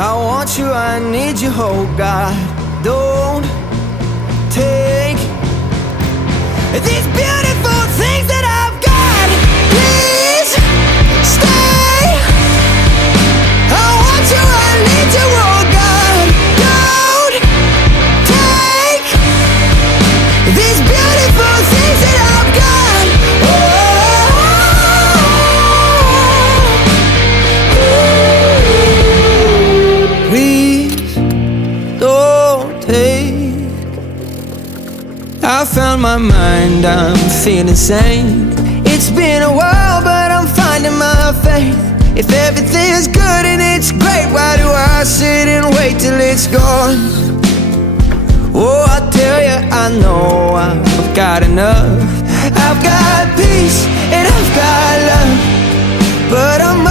I want you, I need you, oh God. Don't take these beautiful things that I've got. Please stay. I want you, I need you, oh God. Don't take these beautiful things that I've got. Please don't take. I found my mind, I'm feeling sane. It's been a while, but I'm finding my faith. If everything's good and it's great, why do I sit and wait till it's gone? Oh, I tell you, I know I've got enough. I've got peace and I've got love, but I'm